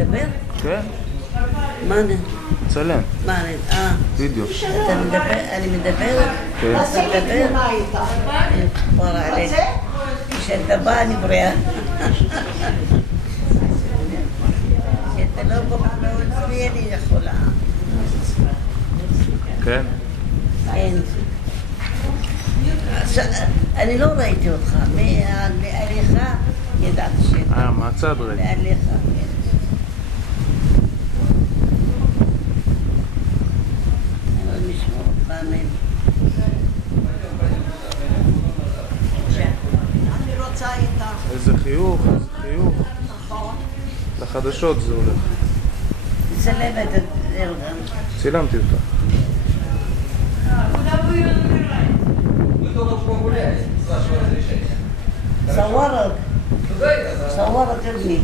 מדבר? כן. מה אני? צלם. מה אני? וידאו. אתה מדבר? אני מדברת? כן. אתה מדבר? כבר עליך. כשאתה בא אני בריאה. כשאתה לא אצלי אני יכולה. כן. כן. אני לא ראיתי אותך. מהליכה ידעתי שאתה. מהצד ראיתי. מהליכה, כן. אני משמור אותך, אמן. אני רוצה איתך. איזה חיוך, איזה חיוך. נכון. לחדשות זה הולך. צלם את זה גם. צילמתי אותה. صورك صورك ابني